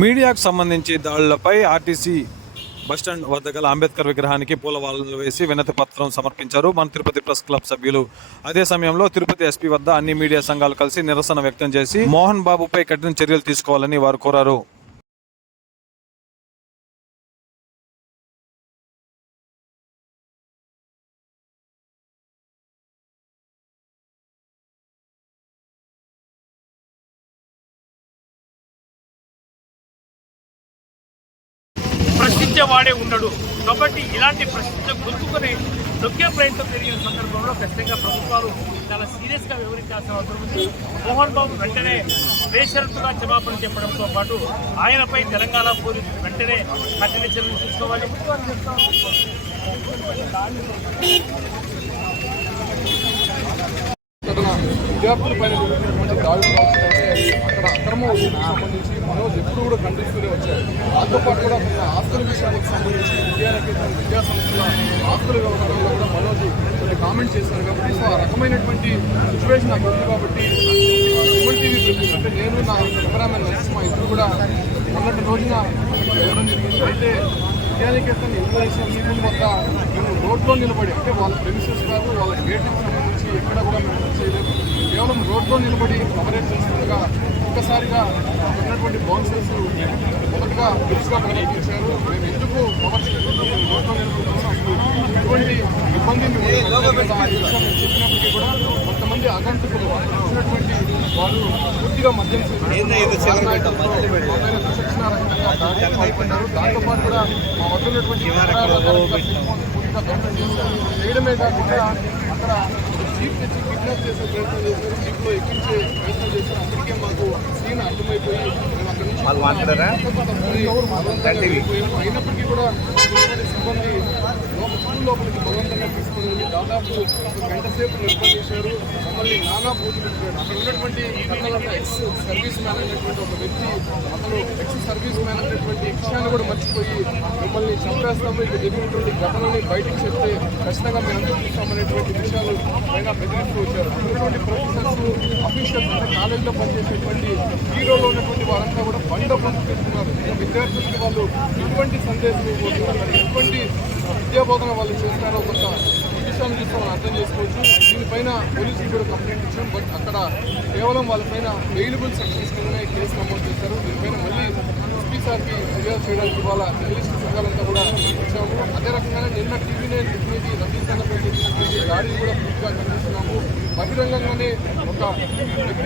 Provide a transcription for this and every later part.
మీడియాకు సంబంధించి దాడులపై RTC bus stand వద్ద గల అంబేద్కర్ విగ్రహానికి పూలమాలలు వేసి వినతి పత్రం సమర్పించారు మన తిరుపతి ప్రెస్ క్లబ్ సభ్యులు. అదే సమయంలో తిరుపతి ఎస్పీ వద్ద అన్ని మీడియా సంఘాలు కలిసి నిరసన వ్యక్తం చేసి మోహన్ బాబుపై కఠిన చర్యలు తీసుకోవాలని వారు కోరారు. ప్రశ్నించేవాడే ఉండడు కాబట్టి ఇలాంటి ప్రశ్నించ గొంతుకుని నొక్కే ప్రయత్నం జరిగిన సందర్భంలో ఖచ్చితంగా ప్రభుత్వాలు చాలా సీరియస్గా వివరించాల్సిన అవసరం ఉంది. మోహన్ బాబు వెంటనే బేషరతుగా క్షమాపణ చెప్పడంతో పాటు ఆయనపై తెలంగాణ పోలీసులు వెంటనే కఠిన చర్యలు తీసుకోవాలి. విద్యార్థులపైన జరుగుతున్నటువంటి దాడులు అక్కడ అక్రమ వసూలుకు సంబంధించి మనోజ్ ఎప్పుడు కూడా ఖండిస్తూనే వచ్చారు. దాంతో పాటు కూడా ఆస్తుల విషయానికి సంబంధించి విద్యా సంస్థల ఆస్తుల వ్యవహారంలో కూడా మనోజ్ కొన్ని కామెంట్ చేశారు. కాబట్టి సో ఆ రకమైనటువంటి సిచ్యువేషన్ నాకు ఉంది. కాబట్టి కేబుల్ టీవీ ప్రతినిధి అంటే నేను నా కెమెరామెన్ నరసింహ ఇద్దరు కూడా మొన్నటి రోజున వెళ్ళడం జరిగింది. అయితే విద్యానికేతన్ యూనివర్సిటీ మీటింగ్ వద్ద మేము రోడ్లో నిలబడి అంటే వాళ్ళ ప్రెమిసెస్ కాదు, వాళ్ళ గేట్కి సంబంధించి ఎక్కడ కూడా మేము చేయలేదు. కేవలం రోడ్లో నిలబడి కవరేజ్ చేస్తుండగా ఒక్కసారిగా ఉన్నటువంటి బౌన్సర్స్ మొదటగా పిలుచుగా ప్రయత్నించారు. మేము ఎందుకు కవర్ చేయకుండా రోడ్లో నిలబడుతున్నాము, ఎటువంటి ఇబ్బంది చెప్పినప్పటికీ కూడా కొంతమంది అగంతకులు వచ్చినటువంటి వాళ్ళు పూర్తిగా మద్యం పాల్పడ్డారు. దాంతోపాటు కూడా మా వద్ద ఉన్నటువంటి చేయడమే కాకుండా అక్కడ జీప్ తెచ్చి కిడ్నాప్ చేసే ప్రయత్నం చేశారు, జీప్లో ఎక్కించే ప్రయత్నం చేశారు. అప్పటికే మాకు సీన్ అర్థమైపోయి మేము అక్కడి నుంచి అయినప్పటికీ కూడా సిబ్బంది స్కూల్ లోపలికి బలవంతంగా తీసుకుని వెళ్ళి దాదాపు ఒక గంట సేపు నిర్బంధించారు. మమ్మల్ని నానా పూజలు పెట్టారు. అక్కడ ఉన్నటువంటి కర్ణాటక ఎక్స్ సర్వీస్ మ్యాన్ అనేటువంటి ఒక వ్యక్తి అతను ఎక్స్ సర్వీస్ మ్యాన్ అనేటువంటి విషయాన్ని కూడా మర్చిపోయి మిమ్మల్ని చంపేస్తాము, ఇక్కడ జరిగినటువంటి ఘటనని బయటికి చెప్తే ఖచ్చితంగా మేము అందుకుంటామనేటువంటి విషయాలు పైన బెదిరిస్తూ వచ్చారు. అటువంటి ప్రొఫెసర్స్ అఫీషియల్స్ అంటే కాలేజీలో పనిచేసేటువంటి హీరోలో ఉన్నటువంటి వారంతా కూడా బండ పంచుకుంటున్నారు. విద్యార్థులకి వాళ్ళు ఎటువంటి సందేశం ఇవ్వబోతున్నారు, ఎటువంటి విద్యాబోధన వాళ్ళు చేస్తారో కొంత ఈ విషయాన్ని చూసి మనం అర్థం చేసుకోవచ్చు. దీనిపైన పోలీసులు కూడా కంప్లైంట్ ఇచ్చాం. బట్ అక్కడ కేవలం వాళ్ళపైన వెయిలబుల్ సెక్షన్స్ కిందనే కేసు నమోదు చేశారు. దీనిపైన మళ్ళీ ఎస్పీ సార్కి ఫిర్యాదు చేయడానికి వాళ్ళ జర్నలిస్టు సంఘాలంతా కూడా వచ్చాము. అదే రకంగానే నిన్న టీవీ9 ప్రతినిధి రవీంద్రపై చేసినటువంటి దాడిని కూడా పూర్తిగా ఖండిస్తున్నాము. బహిరంగంగానే ఒక వ్యక్తి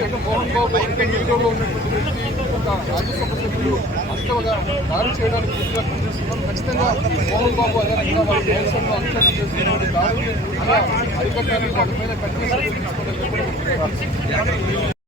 అంటే మోహన్ బాబు అంటే హీరోలో ఉన్నటువంటి వ్యక్తి ఒక రాజ్యసభ సభ్యులు అష్టగా దాడి చేయడానికి పూర్తిగా ఖండిస్తున్నాం. ఖచ్చితంగా మోహన్ బాబు అదే రకంగా వాళ్ళ దేశంలో అనుసరణ చేస్తున్నటువంటి దాడిని అరికట్టాలని వాటిపైన కఠిన చర్యలు తీసుకోవడానికి